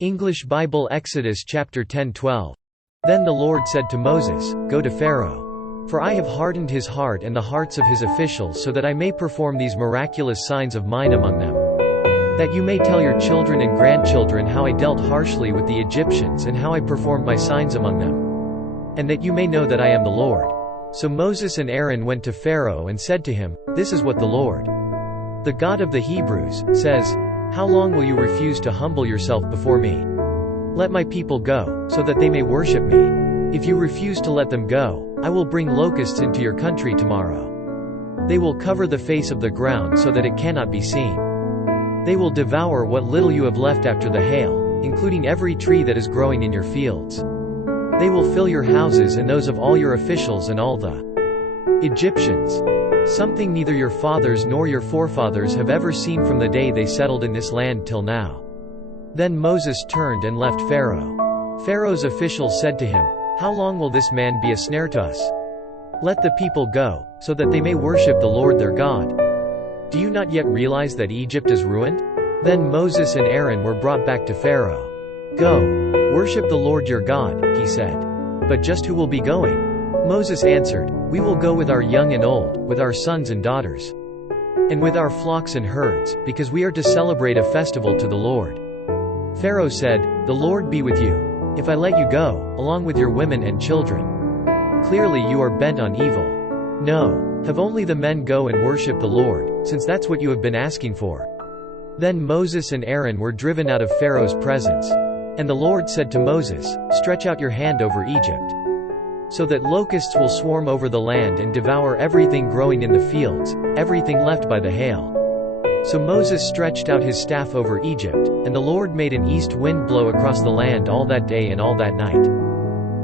English Bible Exodus chapter 10:12. Then the Lord said to Moses, "Go to Pharaoh. For I have hardened his heart and the hearts of his officials so that I may perform these miraculous signs of mine among them. That you may tell your children and grandchildren how I dealt harshly with the Egyptians and how I performed my signs among them. And that you may know that I am the Lord." So Moses and Aaron went to Pharaoh and said to him, "This is what the Lord, the God of the Hebrews, says, How long will you refuse to humble yourself before me? Let my people go, so that they may worship me. If you refuse to let them go, I will bring locusts into your country tomorrow. They will cover the face of the ground so that it cannot be seen. They will devour what little you have left after the hail, including every tree that is growing in your fields. They will fill your houses and those of all your officials and all the Egyptians. Something neither your fathers nor your forefathers have ever seen from the day they settled in this land till now." Then Moses turned and left Pharaoh. Pharaoh's officials said to him, "How long will this man be a snare to us? Let the people go, so that they may worship the Lord their God. Do you not yet realize that Egypt is ruined?" Then Moses and Aaron were brought back to Pharaoh. "Go, worship the Lord your God," he said. "But just who will be going?" Moses answered, "We will go with our young and old, with our sons and daughters, and with our flocks and herds, because we are to celebrate a festival to the Lord." Pharaoh said, "The Lord be with you. If I let you go, along with your women and children. Clearly you are bent on evil. No, have only the men go and worship the Lord, since that's what you have been asking for." Then Moses and Aaron were driven out of Pharaoh's presence. And the Lord said to Moses, "Stretch out your hand over Egypt, so that locusts will swarm over the land and devour everything growing in the fields, everything left by the hail." So Moses stretched out his staff over Egypt, and the Lord made an east wind blow across the land all that day and all that night.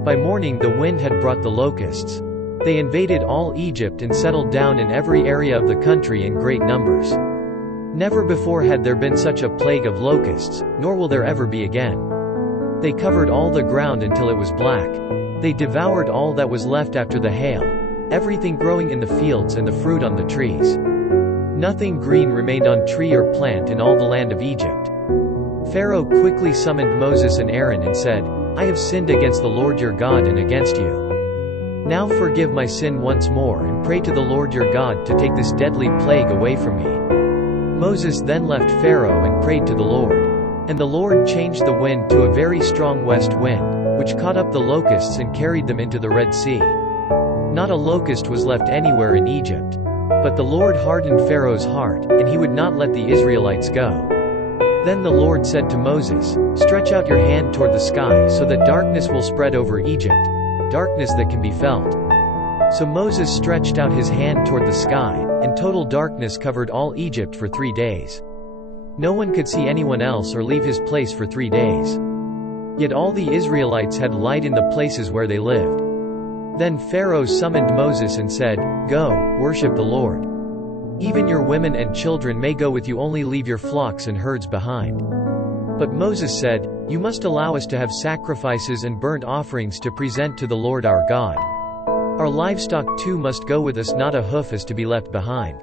By morning the wind had brought the locusts. They invaded all Egypt and settled down in every area of the country in great numbers. Never before had there been such a plague of locusts, nor will there ever be again. They covered all the ground until it was black. They devoured all that was left after the hail, everything growing in the fields and the fruit on the trees. Nothing green remained on tree or plant in all the land of Egypt. Pharaoh quickly summoned Moses and Aaron and said, "I have sinned against the Lord your God and against you. Now forgive my sin once more and pray to the Lord your God to take this deadly plague away from me." Moses then left Pharaoh and prayed to the Lord. And the Lord changed the wind to a very strong west wind, which caught up the locusts and carried them into the Red Sea. Not a locust was left anywhere in Egypt. But the Lord hardened Pharaoh's heart, and he would not let the Israelites go. Then the Lord said to Moses, "Stretch out your hand toward the sky so that darkness will spread over Egypt, darkness that can be felt." So Moses stretched out his hand toward the sky, and total darkness covered all Egypt for 3 days. No one could see anyone else or leave his place for 3 days. Yet all the Israelites had light in the places where they lived. Then Pharaoh summoned Moses and said, "Go, worship the Lord. Even your women and children may go with you, only leave your flocks and herds behind." But Moses said, "You must allow us to have sacrifices and burnt offerings to present to the Lord our God. Our livestock too must go with us, not a hoof is to be left behind.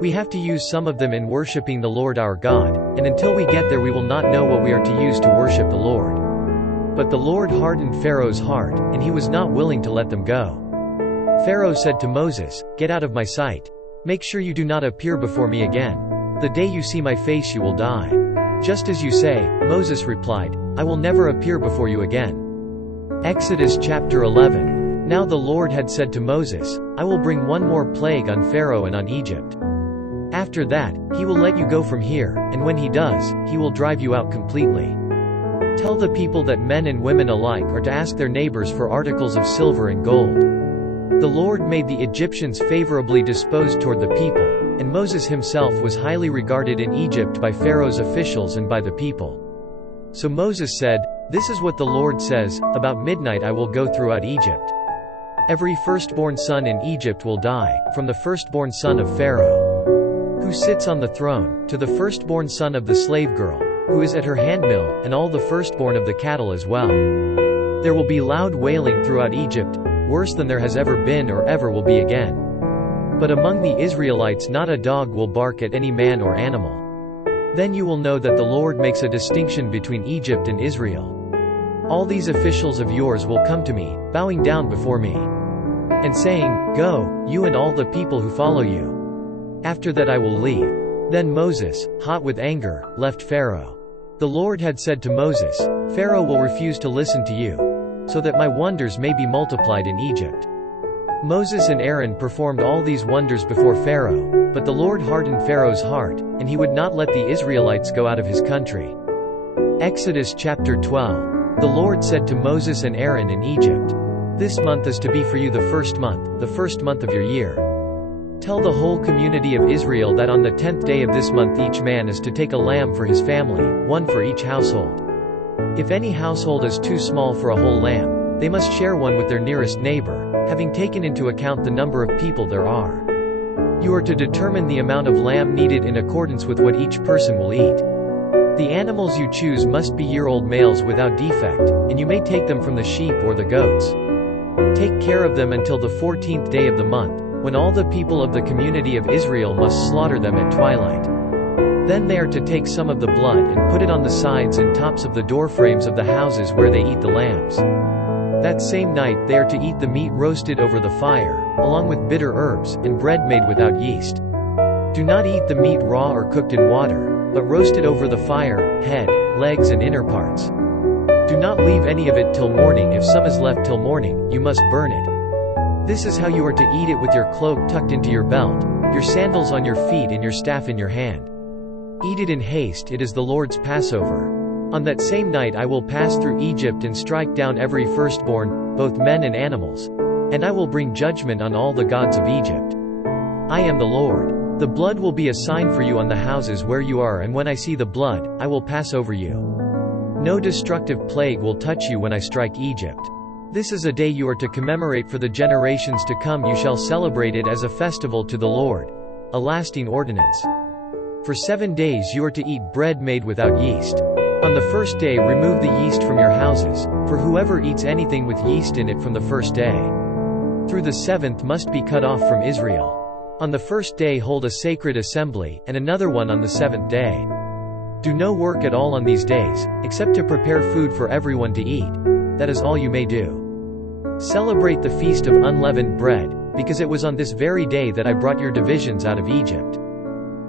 We have to use some of them in worshiping the Lord our God, and until we get there we will not know what we are to use to worship the Lord." But the Lord hardened Pharaoh's heart, and he was not willing to let them go. Pharaoh said to Moses, "Get out of my sight. Make sure you do not appear before me again. The day you see my face you will die." "Just as you say," Moses replied, "I will never appear before you again." Exodus chapter 11. Now the Lord had said to Moses, "I will bring one more plague on Pharaoh and on Egypt. After that, he will let you go from here, and when he does, he will drive you out completely. Tell the people that men and women alike are to ask their neighbors for articles of silver and gold." The Lord made the Egyptians favorably disposed toward the people, and Moses himself was highly regarded in Egypt by Pharaoh's officials and by the people. So Moses said, "This is what the Lord says, about midnight I will go throughout Egypt. Every firstborn son in Egypt will die, from the firstborn son of Pharaoh, who sits on the throne, to the firstborn son of the slave girl, who is at her handmill, and all the firstborn of the cattle as well. There will be loud wailing throughout Egypt, worse than there has ever been or ever will be again. But among the Israelites not a dog will bark at any man or animal. Then you will know that the Lord makes a distinction between Egypt and Israel. All these officials of yours will come to me, bowing down before me, and saying, Go, you and all the people who follow you. After that I will leave. Then Moses, hot with anger, left Pharaoh. The Lord had said to Moses, Pharaoh will refuse to listen to you, so that my wonders may be multiplied in Egypt. Moses and Aaron performed all these wonders before Pharaoh, but the Lord hardened Pharaoh's heart, and he would not let the Israelites go out of his country. Exodus chapter 12. The Lord said to Moses and Aaron in Egypt, This month is to be for you the first month of your year. Tell the whole community of Israel that on the 10th day of this month each man is to take a lamb for his family, one for each household. If any household is too small for a whole lamb, they must share one with their nearest neighbor, having taken into account the number of people there are. You are to determine the amount of lamb needed in accordance with what each person will eat. The animals you choose must be year-old males without defect, and you may take them from the sheep or the goats. Take care of them until the 14th day of the month, when all the people of the community of Israel must slaughter them at twilight. Then they are to take some of the blood and put it on the sides and tops of the doorframes of the houses where they eat the lambs. That same night they are to eat the meat roasted over the fire, along with bitter herbs, and bread made without yeast. Do not eat the meat raw or cooked in water, but roast it over the fire, head, legs and inner parts. Do not leave any of it till morning. If some is left till morning, you must burn it. This is how you are to eat it, with your cloak tucked into your belt, your sandals on your feet and your staff in your hand. Eat it in haste, it is the Lord's Passover. On that same night I will pass through Egypt and strike down every firstborn, both men and animals, and I will bring judgment on all the gods of Egypt. I am the Lord. The blood will be a sign for you on the houses where you are, and when I see the blood, I will pass over you. No destructive plague will touch you when I strike Egypt. This is a day you are to commemorate for the generations to come. You shall celebrate it as a festival to the Lord, a lasting ordinance. For 7 days you are to eat bread made without yeast. On the first day remove the yeast from your houses, for whoever eats anything with yeast in it from the first day through the 7th must be cut off from Israel. On the first day hold a sacred assembly, and another one on the 7th day. Do no work at all on these days, except to prepare food for everyone to eat. That is all you may do. Celebrate the feast of unleavened bread, because it was on this very day that I brought your divisions out of Egypt.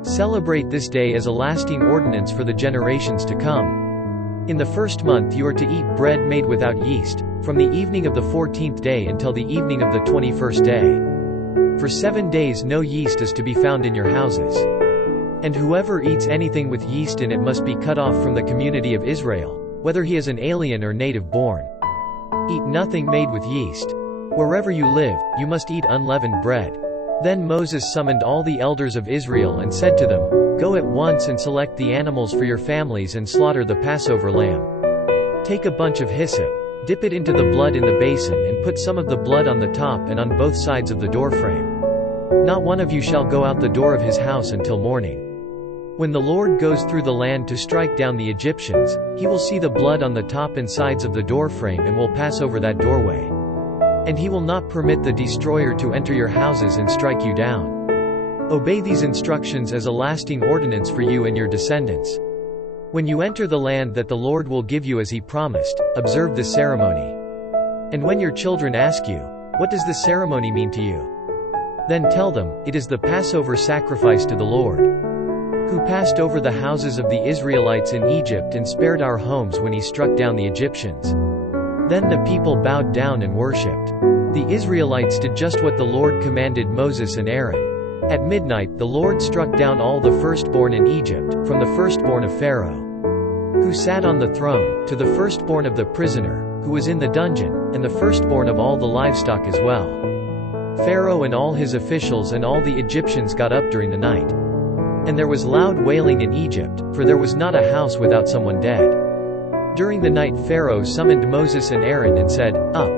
Celebrate this day as a lasting ordinance for the generations to come. In the first month you are to eat bread made without yeast, from the evening of the 14th day until the evening of the 21st day. For 7 days no yeast is to be found in your houses. And whoever eats anything with yeast in it must be cut off from the community of Israel, whether he is an alien or native born. Eat nothing made with yeast. Wherever you live, you must eat unleavened bread. Then Moses summoned all the elders of Israel and said to them, Go at once and select the animals for your families and slaughter the Passover lamb. Take a bunch of hyssop, dip it into the blood in the basin and put some of the blood on the top and on both sides of the doorframe. Not one of you shall go out the door of his house until morning. When the Lord goes through the land to strike down the Egyptians, he will see the blood on the top and sides of the doorframe and will pass over that doorway. And he will not permit the destroyer to enter your houses and strike you down. Obey these instructions as a lasting ordinance for you and your descendants. When you enter the land that the Lord will give you as he promised, observe this ceremony. And when your children ask you, What does this ceremony mean to you? Then tell them, It is the Passover sacrifice to the Lord, who passed over the houses of the Israelites in Egypt and spared our homes when he struck down the Egyptians. Then the people bowed down and worshipped. The Israelites did just what the Lord commanded Moses and Aaron. At midnight the Lord struck down all the firstborn in Egypt, from the firstborn of Pharaoh, who sat on the throne, to the firstborn of the prisoner, who was in the dungeon, and the firstborn of all the livestock as well. Pharaoh and all his officials and all the Egyptians got up during the night. And there was loud wailing in Egypt, for there was not a house without someone dead. During the night Pharaoh summoned Moses and Aaron and said, Up!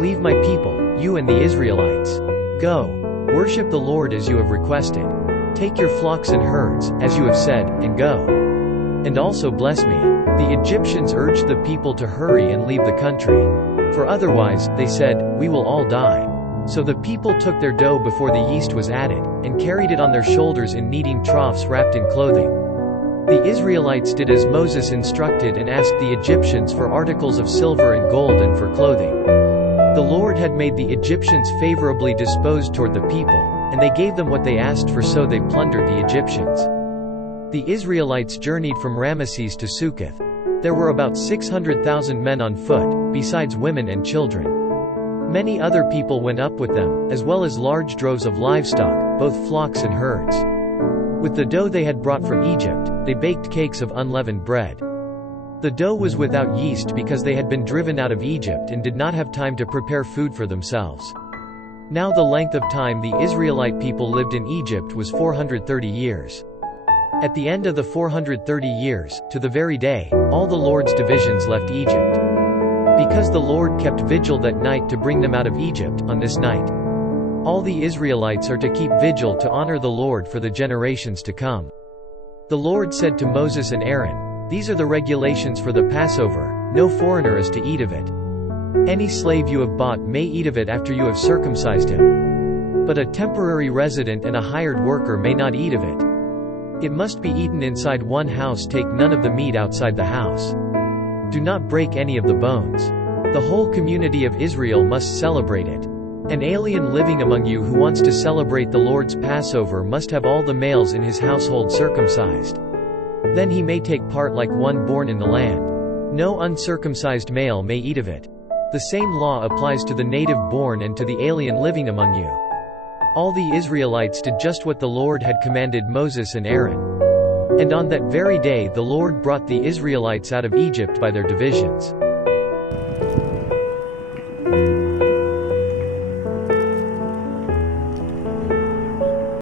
Leave my people, you and the Israelites. Go! Worship the Lord as you have requested. Take your flocks and herds, as you have said, and go. And also bless me. The Egyptians urged the people to hurry and leave the country. For otherwise, they said, we will all die. So the people took their dough before the yeast was added, and carried it on their shoulders in kneading troughs wrapped in clothing. The Israelites did as Moses instructed and asked the Egyptians for articles of silver and gold and for clothing. The Lord had made the Egyptians favorably disposed toward the people, and they gave them what they asked for, so they plundered the Egyptians. The Israelites journeyed from Ramesses to Succoth. There were about 600,000 men on foot, besides women and children. Many other people went up with them, as well as large droves of livestock, both flocks and herds. With the dough they had brought from Egypt, they baked cakes of unleavened bread. The dough was without yeast because they had been driven out of Egypt and did not have time to prepare food for themselves. Now the length of time the Israelite people lived in Egypt was 430 years. At the end of the 430 years, to the very day, all the Lord's divisions left Egypt. Because the Lord kept vigil that night to bring them out of Egypt, on this night, all the Israelites are to keep vigil to honor the Lord for the generations to come. The Lord said to Moses and Aaron, "These are the regulations for the Passover. No foreigner is to eat of it. Any slave you have bought may eat of it after you have circumcised him. But a temporary resident and a hired worker may not eat of it. It must be eaten inside one house. Take none of the meat outside the house. Do not break any of the bones. The whole community of Israel must celebrate it. An alien living among you who wants to celebrate the Lord's Passover must have all the males in his household circumcised. Then he may take part like one born in the land. No uncircumcised male may eat of it. The same law applies to the native born and to the alien living among you." All the Israelites did just what the Lord had commanded Moses and Aaron. And on that very day the Lord brought the Israelites out of Egypt by their divisions.